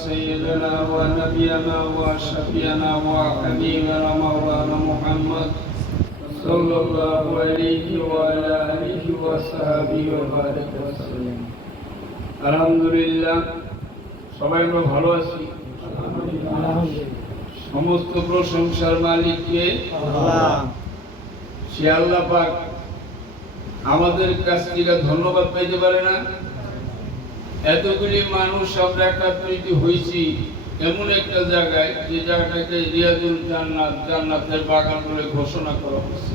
سيدنا ونبينا وشفيعنا وحبيبنا مولانا محمد صلى الله عليه وعلى آله وصحبه وبارك وسلم আলহামদুলিল্লাহ সবাই আমরা ভালো আছি সমস্ত প্রশংসার মালিক কে আল্লাহ সে আল্লাহ পাক আমাদের কাছ থেকে ধন্যবাদ পেতে পারে না এতগুলি মানুষ আমরা একত্রিত হয়েছি এমন একটা জায়গায় যে জায়গাটাকে রিয়াজুল জান্নাত জান্নাতের বাগান বলে ঘোষণা করা হয়েছে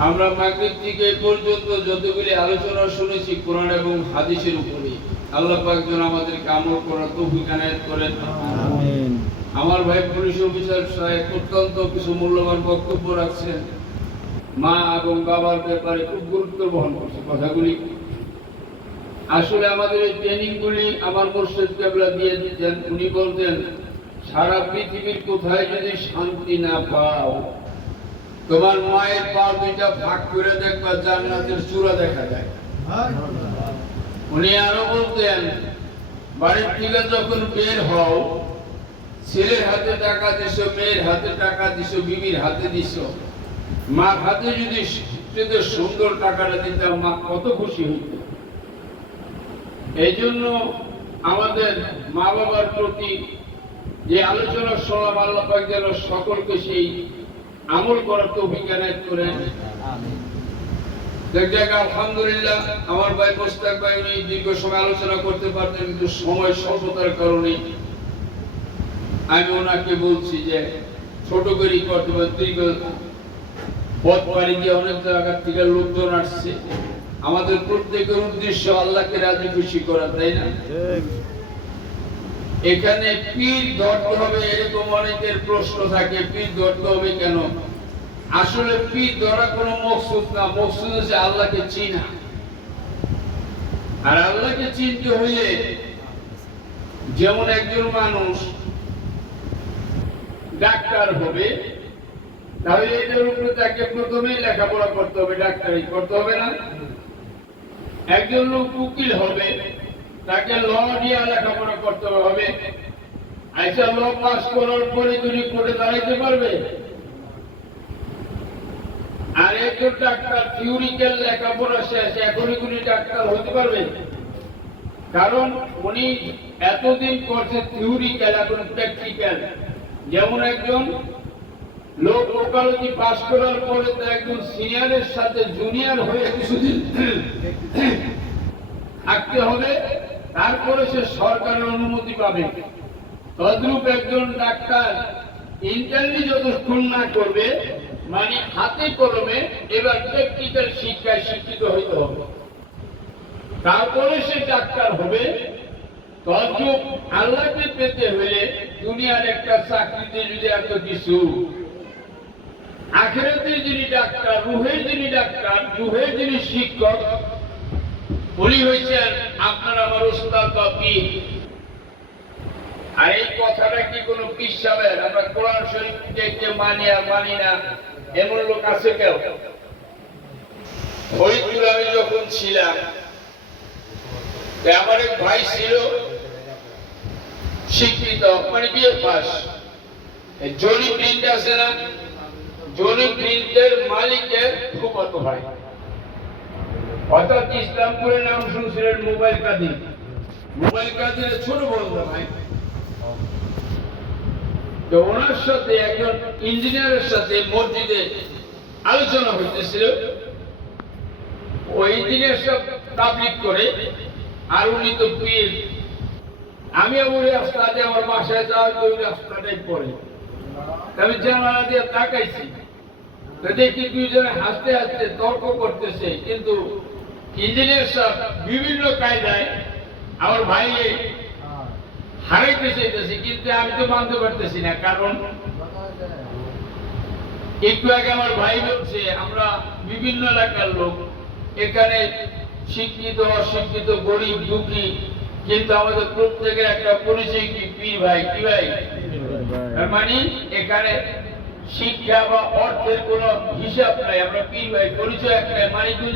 আমরা মাগরিব থেকে পর্যন্ত যতগুলি আলোচনা শুনেছি কোরআন এবং হাদিসের উপরে আল্লাহ পাক যেন আমাদেরকে আমল করার তৌফিক এনায়েত করেন আমিন আমার ভাই পুলিশ অফিসার সাহেব অত্যন্ত কিছু মূল্যবান বক্তব্য রাখছেন মা এবং বাবার ব্যাপারে খুব গুরুত্ব বহন করছে কথাগুলি আসলে আমাদের এই ট্রেনিংগুলি আমার মুর্শিদ কেবলা দিয়ে দিতেন উনি বলতেন সারা পৃথিবীর কোথায় যদি শান্তি না পাও তোমার মায়ের পা দুইটা ভাগ করে দেখবা জান্নাতের চূড়া দেখা যায় উনি আরো বলতেন বাড়ির থেকে যখন বের হও ছেলের হাতে টাকা দিছো মেয়ের হাতে টাকা দিছো বিবির হাতে দিছো মার হাতে যদি সুন্দর টাকাটা দিতাম মা কত খুশি হইত এই জন্য আমাদের মা বাবার প্রতি যে আলোচনা শুনলাম আল্লাহ পাক যেন সকলকে সেই আমল করার তৌফিক এনায়েত করেন আলহামদুলিল্লাহ আমার ভাই মোস্তাক ভাই উনি দীর্ঘ সময় আলোচনা করতে পারতেন কিন্তু সময় স্বল্পতার কারণে আমি ওনাকে বলছি যে ছোট করে করতে পারেন দীর্ঘ পথ পাড়ি দিয়ে অনেক জায়গা থেকে লোকজন আসছে আমাদের প্রত্যেকের উদ্দেশ্য আল্লাহকে রাজি খুশি করা তাই না এখানে পীর ধরতে হবে এরকম অনেকের প্রশ্ন থাকে পীর ধরতে হবে কেন আসলে পীর ধরা কোনো মকসুদ না মকসুদ হচ্ছে আল্লাহকে চিনা আর আল্লাহকে চিনতে হইলে যেমন একজন মানুষ ডাক্তার হবে তাহলে এটার উপরে তাকে প্রথমেই লেখাপড়া করতে হবে ডাক্তারি করতে হবে না একজন লোক উকিল হবে তাকে ল নিয়ে লেখাপড়া করতে হবে আচ্ছা ল পাস করার পরে তুমি কোর্টে দাঁড়াইতে পারবে আর একজন ডাক্তার থিওরিক্যাল লেখাপড়া শেষ এখনই উনি ডাক্তার হতে পারবে কারণ উনি এতদিন করছে থিওরিক্যাল এখন প্র্যাকটিক্যাল যেমন একজন লোক ওকালতি পাস করার পরে তো একজন সিনিয়রের সাথে জুনিয়র হয়ে কিছুদিন থাকতে হবে তারপরে সে সরকারের অনুমতি পাবে তদ্রূপ একজন ডাক্তার ইন্টারনি যতক্ষণ না করবে মানে হাতে কলমে এবার প্র্যাকটিক্যাল শিক্ষায় শিক্ষিত হইতে হবে তারপরে সে ডাক্তার হবে তদ্রূপ আল্লাহকে পেতে হলে দুনিয়ার একটা চাকরিতে যদি এত কিছু আখিরাতের যিনি ডাক্তার রুহের যিনি ডাক্তার রুহের যিনি শিক্ষক উনি হয়েছেন আপনার আমার উস্তাদ বা পীর আর এই কথাটা কি কোনো পীর সাহেব আমরা কোরআন শরীফ দেখতে মানি আর মানি না এমন লোক আছে কেউ ফরিদপুরে আমি যখন ছিলাম আমার এক ভাই ছিল শিক্ষিত মানে বিএ পাস জনি প্রিন্ট আছে না জনি প্রিন্টের মালিকের ফুফাতো ভাই অর্থাৎ ইসলামপুরের নাম শুনছিলেন মোবাইল কাদির ছোট বড় ভাই তো ওনার সাথে একজন ইঞ্জিনিয়ারের সাথে মসজিদে আলোচনা হইতেছিল ওই ইঞ্জিনিয়ার সব তাবলীগ করে আর উনি তো পীর আমি ওই রাস্তাতে আমার বাসায় যাওয়ার ওই রাস্তাটাই পড়ে আমি জানালা দিয়ে তাকাইছি তো দেখি দুইজনে হাসতে হাসতে তর্ক করতেছে কিন্তু ইঞ্জিনিয়ার সব বিভিন্ন কায়দায় আমার ভাই হারাইতে চাইতেছে কিন্তু আমি তো মানতে পারতেছি না কারণ একটু আগে আমার ভাই বলছে আমরা বিভিন্ন এলাকার লোক এখানে শিক্ষিত অশিক্ষিত গরিব দুঃখী কিন্তু আমাদের প্রত্যেকের একটা পরিচয় কি পীর ভাই কি ভাই মানে এখানে শিক্ষা বা অর্থের কোন হিসাব নাই আমরা পীর ভাই পরিচয় একটাই মানে তুই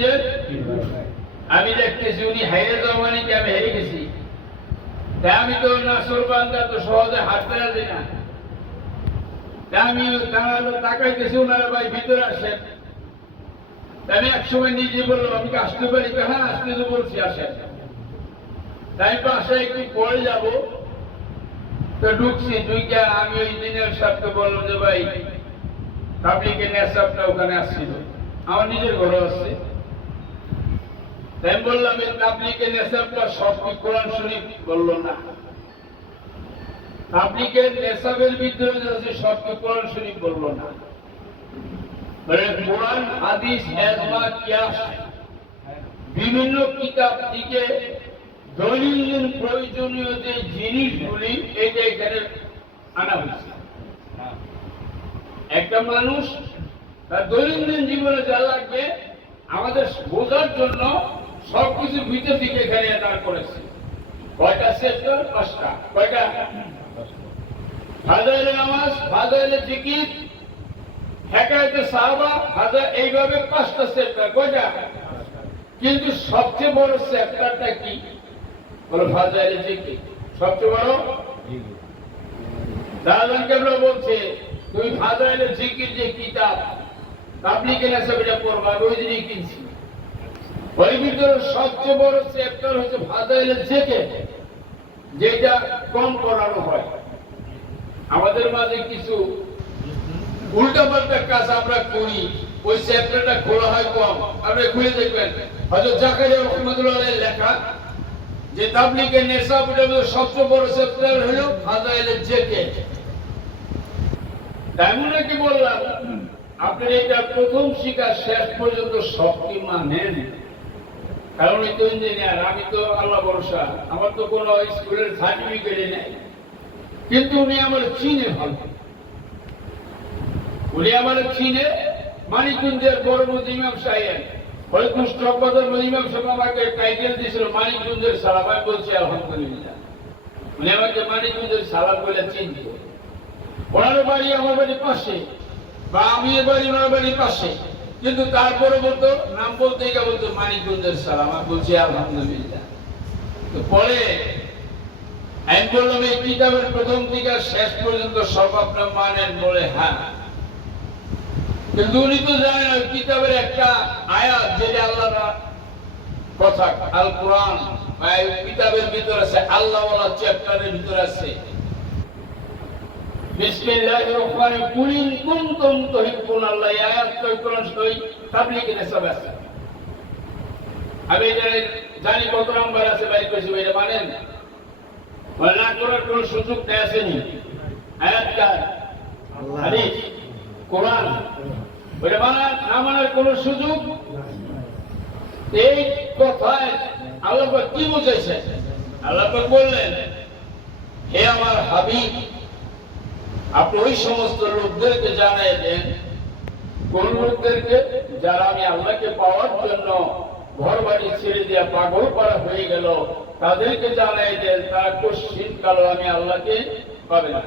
আমি দেখতেছি উনি হাইরে যাওয়া মানে কি আমি হেরে গেছি আমি তো নাসরবান্দা তো সহজে হাঁটতে রাজি না। আমি তাকাইতেছি, ওনারা ভাই ভিতরে আসেন। আমি একসময় নিজে বললাম আমি কি আসতে পারি? হ্যাঁ আসতে তো বলছি, আসেন। তাই বাসায় একটু পরে যাবো, তো ঢুকছি। ঢুকে আমি ওই দিনের সাথে বললাম যে ভাই তাবলীগের নেশাবটা ওখানে আসছিল, আমার নিজের ঘরে আসছে। তাই বললাম এই তাবলীগের নেশাবটা সব কি কোরআন শরীফ? বললো না। তাবলীগের নেশাবের ভিতরে আছে সব কি কোরআন শরীফ? বললো না। মানে কোরআন, হাদিস, ইজমা, কিয়াস বিভিন্ন কিতাব থেকে দৈনন্দিন প্রয়োজনীয় যে জিনিসগুলি এটা এখানে আনা হয়েছে। একটা মানুষ তার দৈনন্দিন জীবনে যা লাগবে আমাদের বোঝার জন্য সবকিছু ভিতর থেকে এখানে দাঁড় করেছে। কয়টা সেক্টর? 5টা। কয়টা? ফাজাইলে নামাজ, ফাজাইলে জিকির, হেকায়েতে সাহাবা, এইভাবে 5টা সেক্টর। কয়টা? কিন্তু সবচেয়ে বড় সেক্টরটা কি? বলো ফাজাইলে জিকির। সবচেয়ে বড় দালান কেবলা বলছে তুমি ফাজাইলে জিকির যে কিতাব তাবলীগের নেশাবটা পড়বা, ওই দিনই কিনছি। ওই ভিতরে সবচেয়ে বড় চ্যাপ্টার হচ্ছে ফাজাইলে জিকির, যেটা কম পড়ানো হয়। আমাদের মাঝে কিছু উল্টাপাল্টা কাজ আমরা করি, ওই চ্যাপ্টারটা খোলা হয় কম। আপনি খুলে দেখবেন হযরত জাকারিয়া রাহমাতুল্লাহ আলাইহির লেখা যে তাবলীগের নেশাবটার মধ্যে সবচেয়ে বড় চ্যাপ্টার হলো ফাজাইলে জিকির। তেমন কি বললাম আপনি এটা প্রথম শিক্ষা শেষ পর্যন্ত সব কি মানেন? কারণ এই তো ইঞ্জিনিয়ার, আমি তো আল্লাহ ভরসা, আমার তো কোনো স্কুলের সার্টিফিকেট নেই। কিন্তু উনি আমার চিনে ভালো, উনি আমার চিনে। মানিকগঞ্জের বড় ইমাম সাহেব, ওই কুষ্ঠপদের ইমাম সাহেব আমাকে টাইটেল দিয়েছিল মানিকগঞ্জের সালাম। আমি বলছি আলহামদুলিল্লাহ। উনি আমাকে মানিকগঞ্জের সালাম বলে চিনত। ওনার বাড়ি আমার বাড়ির পাশে, বা আমি বাড়ি ওনার বাড়ির পাশে, কিন্তু তারপরে বলতো নাম বলতে গিয়ে বলতো মানিকগঞ্জের সালাম। আমি বলছি আলহামদুলিল্লাহ। তো পরে আমি বললাম এই কিতাবের প্রথম থেকে শেষ পর্যন্ত সব আপনার মানেন? বলে হ্যাঁ। কিন্তু উনি তো জানেন ওই কিতাবের একটা আয়াত যেটা আল্লাহর কথা, আল কোরআন কিতাবের ভিতরে আছে, আল্লাহ ওয়ালা চ্যাপ্টারের ভিতরে আছে বিসমিল্লাহির রহমানির রহিম, কুল ইন কুনতুম তুহিব্বুনাল্লাহ। এই আয়াতটা কোরআন শরীফ তাবলীগের নেশাব আছে। আমি জানি কত নাম্বার আছে, ভাই কইছি ভাই মানেন? না করার কোন সুযোগ নেই, আসেনি। আয়াত কার? হাদিস, কোরআন। ওইটা মানার না মানার কোন সুযোগ। এই কথায় আল্লাহ পাক কি বুঝাইছেন? আল্লাহ পাক বললেন হে আমার হাবিব, আপনি ওই সমস্ত লোকদেরকে জানাই দেন। কোন লোকদেরকে? যারা আমি আল্লাহকে পাওয়ার জন্য ঘর বাড়ি ছেড়ে দিয়ে পাগল করা হয়ে গেল, তাদেরকে জানাই দেন তারা কোশ্চিন কালো আমি আল্লাহকে পাবে না।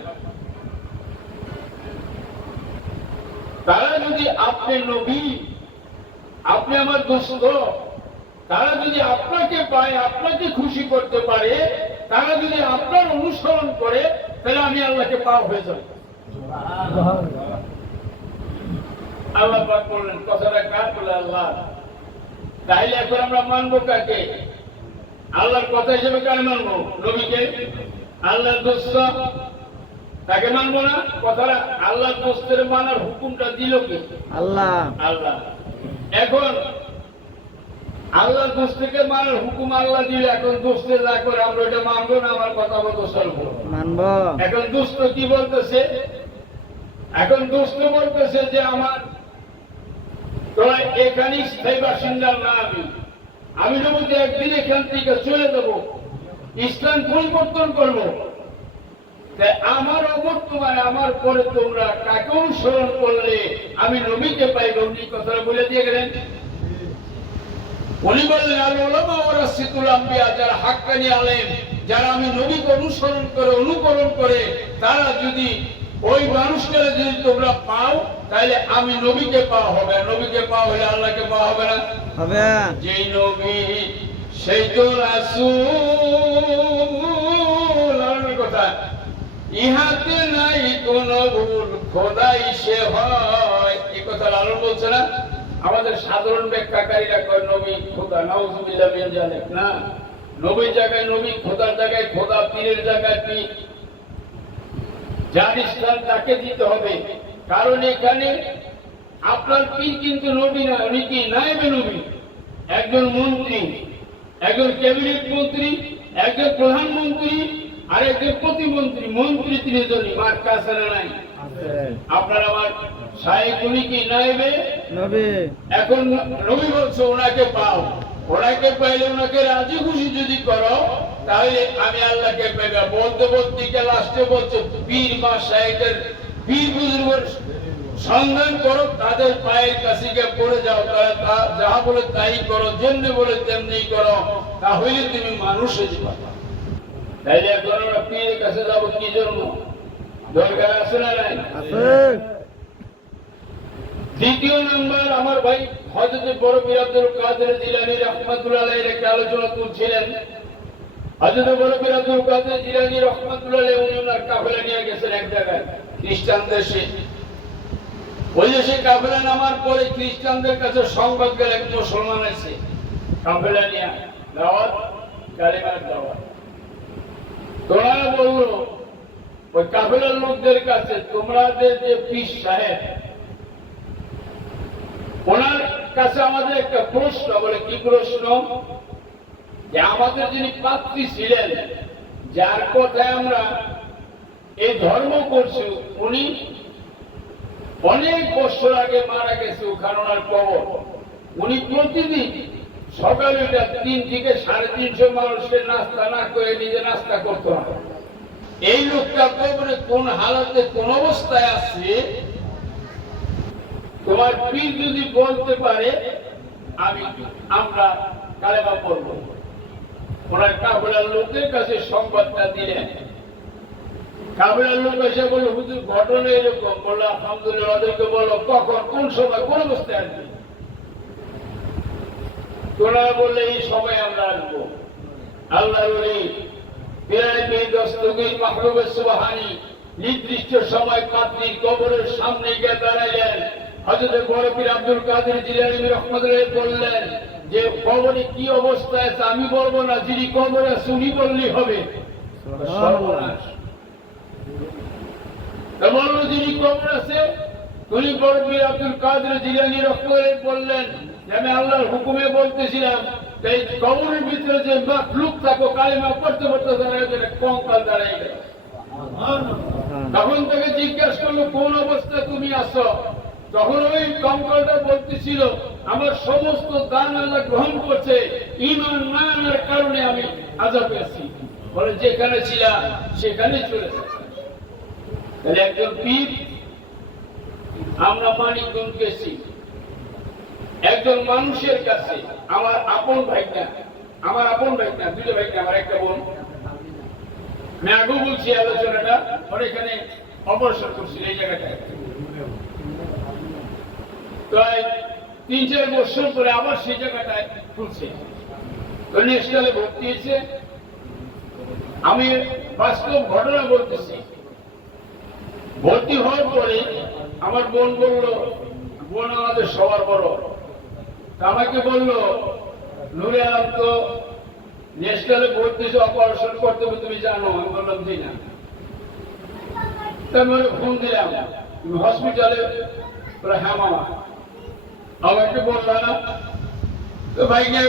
তারা যদি আপনি নবী, আপনি আমার দোস্ত, তারা যদি আপনাকে পায়, আপনাকে খুশি করতে পারে, তারা যদি আপনার অনুসরণ করে, তাহলে আমি আল্লাহকে পাওয়া হয়ে যাবে। আল্লাহ পাক বললেন, কথাটা কার বলে? আল্লাহ। তাইলে এখন আমরা মানবো কাকে? আল্লাহর কথা হিসেবে কার মানবো? নবীকে। আল্লাহর দোস্ত তাকে মানবো না? কথাটা আল্লাহর দোস্তের মানার হুকুমটা দিল কে? আল্লাহ। আল্লাহ। এখন আল্লাহর দোস্তকে মানার হুকুম আল্লাহ দিলে, এখন দোস্তে যা করে আমরা এটা মানবো না? আমার কথা মতো চলবো, মানবো। এখন দোস্ত কি বলতেছে? এখন দোস্ত বলতেছে যে আমার তোরা এখানেই স্থায়ী বাসিন্দা না, আমি নবীতে একদিন এখান থেকে চলে দেবো, ইসলাম পরিবর্তন করবো। আমার অবর্তমানে আমার পরে তোমরা কাকে অনুসরণ করলে আমি নবীকে পাইব? উনি কথাটা বলে দিয়ে গেলেন। উনি বললেন আল উলামা ওয়ারাসাতুল আম্বিয়া, যারা হাক্কানি আলেম, যারা আমি নবীকে অনুসরণ করে অনুকরণ করে, তারা যদি ওই মানুষকে যদি তোমরা পাও, তাহলে আমি নবীকে পাওয়া হবে। নবীকে পাওয়া হলে আল্লাহকে পাওয়া হবে না? হবে। যেই নবী সেই তো রাসূল, কথা, ইহাতে নাই কোন ভুল, খোদাই সে হয়। এই কথা লালন বলছে না? আমাদের সাধারণ ব্যাখ্যাকারীরা কয় নবী খোদা, নাউজুবিল্লাহ মিন যালিক। না, নবীর জায়গায় নবী, খোদার জায়গায় খোদা, পীরের জায়গায় পীর। যার স্থান তাকে দিতে হবে। কারণ এখানে আপনার পীর কিন্তু নবী না, উনি কি নায়েবে নবী, একজন মন্ত্রী, একজন ক্যাবিনেট মন্ত্রী, একজন প্রধানমন্ত্রী আর একজন প্রতিমন্ত্রী। মন্ত্রী তিনজনই, মার কাছে নাই। আপনার আমার শায়েখ উনি কি নায়েবে নবী। এখন নবী বলছে ওনাকে পাও, ওনাকে পাইলে ওনাকে রাজি খুশি যদি করো তাহলে আমি আল্লাহকে পেবে। বলতে বলতে লাস্টে বলছে পীর মা শায়েখের, পীর বুজুর্গের সন্ধান করো, তাদের পায়ের কাছে গিয়ে পড়ে যাও, তারা যা বলে তাই করো, যেমনি বলে তেমনি করো, তাহলে তুমি মানুষ হয়ে যাবে। তাইলে এখন আমরা পীরের কাছে যাবো কি জন্য? দরকার আছে না নাই? দ্বিতীয় নম্বর, আমার ভাই হযরত বড় পীর আব্দুল কাদের জিলানী রাহমাতুল্লাহ আলাইহির একটা আলোচনা তুলছিলেন। হযরত বড় পীর আব্দুল কাদের জিলানী রাহমাতুল্লাহ আলাইহি উনি ওনার কাফেলা নিয়ে গেছেন এক জায়গায় খ্রিস্টান দেশে। ওই দেশে কাফেলা নামার পরে খ্রিস্টানদের কাছে সংবাদ গেল এক মুসলমান আছে, কাফেলা নিয়ে দাওয়াত, কালেমার দাওয়াত। তোরা বললো ওই কাফেলার লোকদের কাছে, তোমাদের যে পীর সাহেব, ওনার কাছে আমাদের একটা প্রশ্ন। বলে কি প্রশ্ন? যে আমাদের যিনি পাত্রী ছিলেন, যার কথায় আমরা এই ধর্ম করছি, উনি অনেক বছর আগে মারা গেছে, ওখানে ওনার কবর। উনি প্রতিদিন সকালে 3 থেকে 350 মানুষকে নাস্তা না করে নিজে নাস্তা করতো না। এই লোকটা কবরে কোন হালাতে, কোন অবস্থায় আছে, তোমার পীর যদি বলতে পারে আমরা কালেমা পড়ব। ওনার কাফেলার লোকের কাছে সংবাদটা দিলেন। কাফেলার লোক এসে বলল, হুজুর ঘটনা এরকম। বলল আলহামদুলিল্লাহ। ওদেরকে বলল কখন, কোন সময়, কোন অবস্থায় আসবে? তোরা বললে এই সময় আমরা আসবো। আল্লাহর ওলি পীর দস্তগীর মাহবুব সুবহানী নির্দিষ্ট সময় পাত্রীর কবরের সামনে গিয়ে দাঁড়াইলেন। হযরত বড় পীর আব্দুল কাদের জিলানী রাহমাতুল্লাহ বললেন যে কবরে কি অবস্থায় আছে আমি বলবো না, যিনি কবরে আছে উনি বললেই হবে। সর্বনাশ। তা বললো যিনি কবর আছে, উনি বড় পীর আব্দুল কাদের জিলানী রাহমাতুল্লাহ বললেন যে আমি আল্লাহর হুকুমে বলতেছিলাম, এই কবরের ভিতরে যে মাখলুক থাকো কালেমা পড়তে পড়তে দাঁড়ায় গেলে কঙ্কাল দাঁড়ায় গেল। তখন তাকে জিজ্ঞাসা করলো কোন অবস্থায় তুমি আসো? তখন ওই কঙ্কালটা বলতেছিল আমার সমস্ত দান আল্লাহ গ্রহণ করছে, ঈমান না আনার কারণে আমি আযাব পেয়েছি। বলে যেখানে ছিলাম সেখানে চলে যাচ্ছে। তাহলে একজন পীর, আমরা মানিকগঞ্জ গেছি একজন মানুষের কাছে, আমার আপন ভাই না, দুটো ভাই না, আমার একটা বোন। আমি আগে বলছি আলোচনাটা, ওর এখানে অপারেশন করছিল এই জায়গাটায়। প্রায় 3-4 বছর পরে আবার সেই জায়গাটায় খুলছে, নেশনালে ভর্তি হয়েছে। আমি বাস্তব ঘটনা বলতেছি। ভর্তি হওয়ার পরে আমার বোন বলল, বোন আমাদের সবার বড়, আমাকে বলল নুরে আলম তো ন্যাশনালে ভর্তি হয়েছে, অপারেশন করতে হবে, তুমি জানো? আমি বললাম জি না। আমি ফোন দিলাম, তুমি হসপিটালে? হ্যাঁ মামা। আমাকে বললো না তো ভাই গিয়ে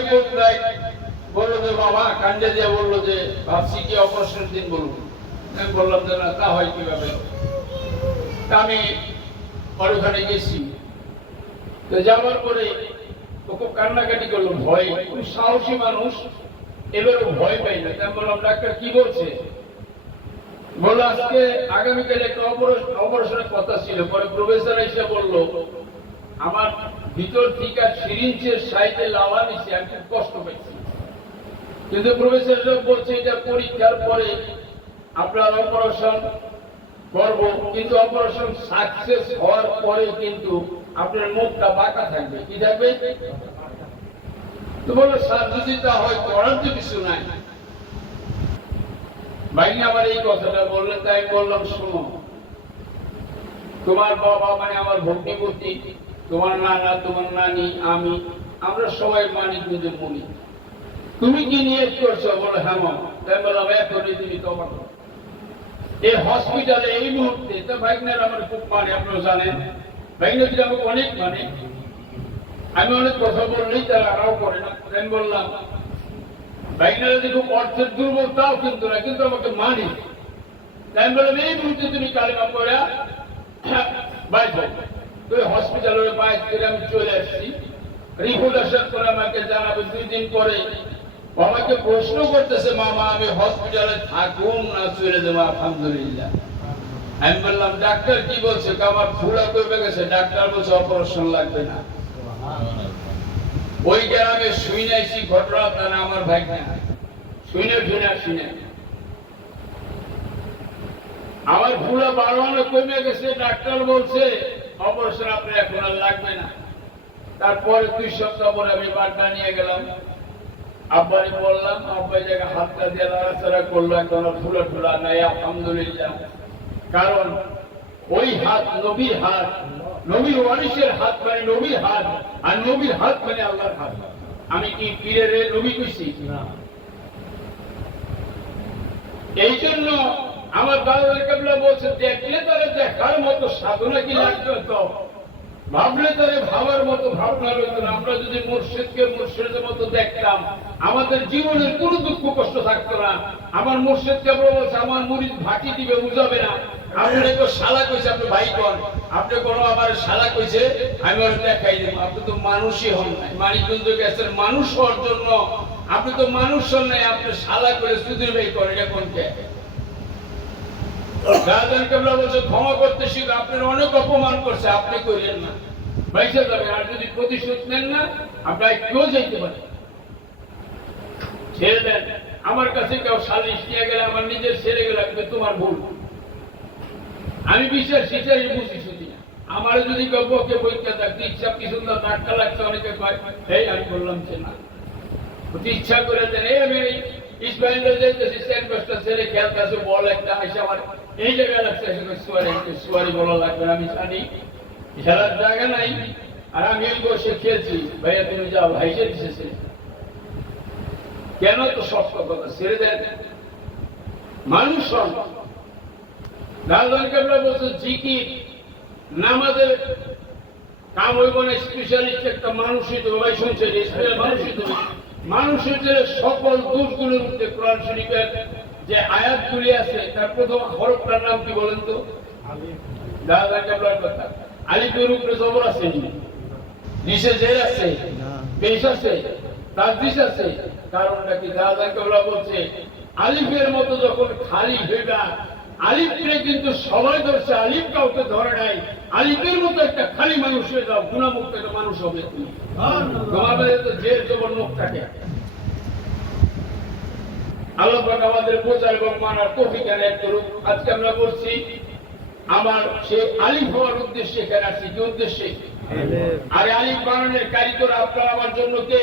বললো যে বাবা কান্দে দিয়ে বললো যে ভাবছি কি অপারেশনের দিন বলবো। আমি বললাম যে না, তা হয় কিভাবে? আমি ওখানে গেছি। তো যাওয়ার পরে ও খুব কান্নাকাটি করলো, ভয়, খুব সাহসী মানুষ, এবারে ভয় পাই না। আমি বললাম ডাক্তার কি বলছে? বললো আজকে আগামীকাল একটা অপারেশনের কথা ছিল। পরে প্রফেসর এসে বললো আমার ভিতর থেকে সিরিঞ্জের সাইডে লাভা নিচ্ছে, আমি খুব কষ্ট পাইছি। কিন্তু প্রফেসর বলছে এটা পরীক্ষার পরে আপনার অপারেশন করব, কিন্তু অপারেশন সাকসেস হওয়ার পরে কিন্তু আপনার মুখটা বাঁকা থাকবে। কি থাকবে? তো বললো স্যার যদি তা হয় করার তো কিছু নাই। ভাইনি আমার এই কথাটা বললেন, তাই বললাম শোনো, তোমার বাবা মানে আমার ভগ্নিপতি, তোমার নানা, তোমার নানি, আমরা সবাই মানি দুজন মনি। তুমি কি নিয়ত করছো? বলে হ্যাঁ মামা। তাই বললাম এখনই তুমি তোমার এই হসপিটালে এই মুহূর্তে তো ভাইগনার আমার খুব মানে, আপনারা জানেন ভাইগনা যদি আমাকে অনেক মানে, আমি অনেক কথা বললেই তারা আরাও করে না। আমি বললাম ভাইগনারা যদি খুব অর্থের দুর্বল তাও কিন্তু না, কিন্তু আমাকে মানি। তাই বললাম এই মুহূর্তে তুমি কালেমা পড়া বাইরে তো হসপিটালের বাইরে থেকে আমি চলে আসছি। রিপোর্ট আসার পরে আমাকে জানাবে 2 দিন পরে। আমাকে প্রশ্ন করতেছে মামা আমি হসপিটালে থাকুম না চলে যাবো? আলহামদুলিল্লাহ। আমি বললাম ডাক্তার কি বলছে? আমার ফুলা কমে গেছে, ডাক্তার বলছে অপারেশন লাগবে না। ওই গ্রামে শুই নাইছি ঘটনা, আপনারা আমার ভাই না শুনে আমার ফুলা বাড়ানো কমে গেছে, ডাক্তার বলছে অপারেশন আপনার এখন আর লাগবে না। তারপরে 2 সপ্তাহ পরে আমি বাড়িটা নিয়ে গেলাম, আব্বারে বললাম, আব্বা জায়গায় হাতটা দিয়ে নাড়াচাড়া করলো, এখন ফুলা টুলা নাই আলহামদুলিল্লাহ। কারণ ওই হাত নবীর হাত, নবীর ওয়ারিসের হাত মানে নবীর হাত, আর নবীর হাত মানে আল্লাহর হাত। আমি কি পীরের নবী কইছি? এই জন্য আমার দাদা কেবলা বলছে দেখলে তারা দেখার মতো সাধনা কি লাগতো, তো ভাবলে তারা ভাবার মতো ভাবনা হতো না। আমরা যদি মুর্শিদকে মুর্শিদের মতো দেখতাম আমাদের জীবনের কোনো দুঃখ কষ্ট থাকতো না। আমার মুর্শিদ কেবলা বলছে আমার মুরিদ ভাটি দিবে, বুঝাবে না। আপনি তো শালা কইছে, আপনি ভাই কন, আপনি কোনো আমার শালা কইছে আমি ওর দেখাই দেব। আপনি তো মানুষই হন নাই, মানিকগঞ্জ গেছেন মানুষ হওয়ার জন্য, আপনি তো মানুষ হন নাই, আপনি শালা করে সুধীর ভাই করেন। এটা কোনটা? দাদা কেবলা বলছে ক্ষমা করতে শিখ, আপনার অনেক অপমান করছে, আপনি কইলেন না, বাইসে যাবেন। আর যদি প্রতিশোধ নেন না আপনার কেউ যাইতে পারে, ছেড়ে দেন। আমার কাছে কেউ সালিশ নিয়ে গেলে আমার নিজের ছেড়ে গেলে তোমার ভুল, আমি বিশ্বাস শিচারি বুঝি শুধু না। আমার যদি কেউ বকে বইতে থাকতে ইচ্ছা কি সুন্দর ধাক্কা লাগছে, অনেকে কয় এই আমি বললাম যে না, ইচ্ছা করে দেন। এই আমি ইসমাইল যাইতেছি, 4-5টা ছেলে খেলতেছে, বল একটা এসে আমার এই জায়গায় লাগছে, সুয়ারি বলা লাগবে, আমি জানি খেলার জায়গা নাই। আর আমি ওই বসে খেলছি, ভাইয়া তুমি যাও, ভাইসে দিতেছে কেন? তো শক্ত কথা, ছেড়ে দেন। মানুষ বলছে জিকির নামাজের কাম হইব না, স্পেশালিস্ট একটা মানুষই তো ভাই শুনছে, মানুষই তো মানুষের সকল দোষগুলোর মধ্যে কোরআন শরীফের যে আয়াতগুলি আছে তার প্রথম হরফটার নাম কি বলেন তো? দাদা কেবলার কথা। আলিফের উপরে জবর আছে, নিচে জের আছে, পেশ আছে, তাসদিস আছে। কারণটা কি? দাদা কেবলা বলছে আলিফের মতো যখন খালি হইবা, আলিফকে কিন্তু সবাই ধরছে, আলিফ কাউকে ধরে নাই। আলিফের মতো একটা খালি মানুষ হয়ে যাও, গুণামুক্ত একটা মানুষ হবে তুমি। তোমাদের তো জের জবর মুখ থাকে। আল্লাহ পাক আমাদের বোঝার এবং মানার তৌফিক এনায়েত করুক। আজকে আমরা বলছি আমার সেই আলিফ হওয়ার উদ্দেশ্যে এখানে আসছি। কি উদ্দেশ্যে? আরে আলিফ বানানোর কারিগর আপনার আমার জন্য কে?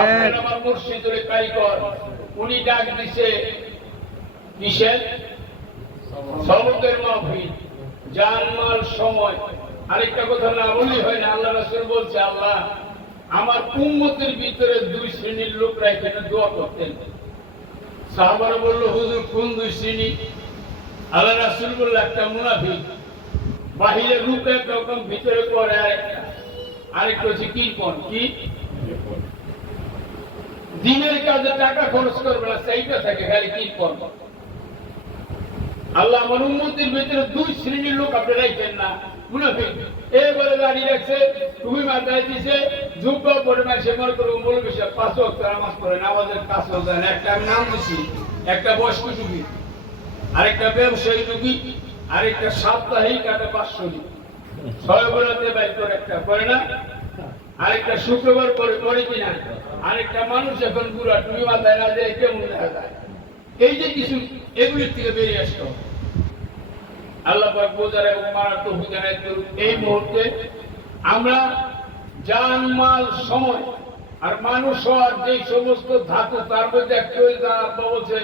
আপনার আমার মুর্শিদের কারিগর। উনি ডাক দিছে কিসের? সবকের মাহফিল, জান মাল সময়। আরেকটা কথা না বললেই হয় না, আল্লাহ রাসূল বলছে আল্লাহ আমার উম্মতের ভিতরে 2 শ্রেণীর লোকরা এখানে দোয়া করতেন। সাহাবারা বলল হুজুর কোন 2 শ্রেণী? আল্লাহ রাসূল বলল একটা মুনাফিক, বাহিরে রূপ একরকম ভিতরে করে আরেকটা হচ্ছে কৃপণ। কি? দিনের কাজে টাকা খরচ করবে না, চাইতে থাকে খালি কৃপণ। আল্লাহ আমার উম্মতের ভিতরে 2 শ্রেণীর লোক আপনি রাখবেন না, মুনাফিক। এবারে গাড়ি রাখছে, তুমি মাথায় দিছে, জুব্বা পরে মাসে মনে করবো বলবে সে 5 ওয়াক্ত নামাজ পড়ে, নামাজের কাজ দেয় না। একটা আমি নাম দিছি, একটা বয়স্ক টুপি, আরেকটা ব্যবসায়ী টুপি, আরেকটা সাপ্তাহিক, একটা 500 ছয় বেলাতে বাইর করে একটা করে না, আরেকটা শুক্রবার করে করে কিনা, আরেকটা মানুষ এখন পুরা টুপি মাথায় না যায় কেমন দেখা যায়। এই যে কিছু এগুলির থেকে বেরিয়ে আসতো। আল্লাহ পাক বোঝার এবং মারার তৌফিক এনায়েত করুন। এই মুহূর্তে আমরা জান মাল সময় আর মানুষ হওয়ার যে সমস্ত ধাতু, তার মধ্যে একটা বলছে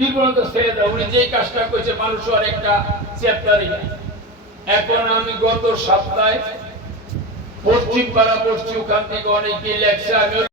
কি বলতো ছেড়ে দাও, উনি যেই কাজটা করেছে মানুষ আর একটা চ্যাপ্টারই নাই। এখন আমি গত সপ্তাহে পশ্চিম পাড়া পড়ছি, ওখান থেকে অনেকে লেকচার